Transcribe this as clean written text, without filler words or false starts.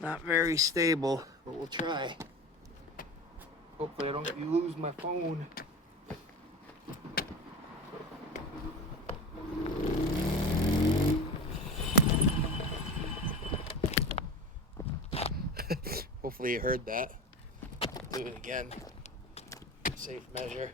Not very stable, but we'll try. Hopefully I don't lose my phone. Hopefully you heard that. Do it again. Safe measure.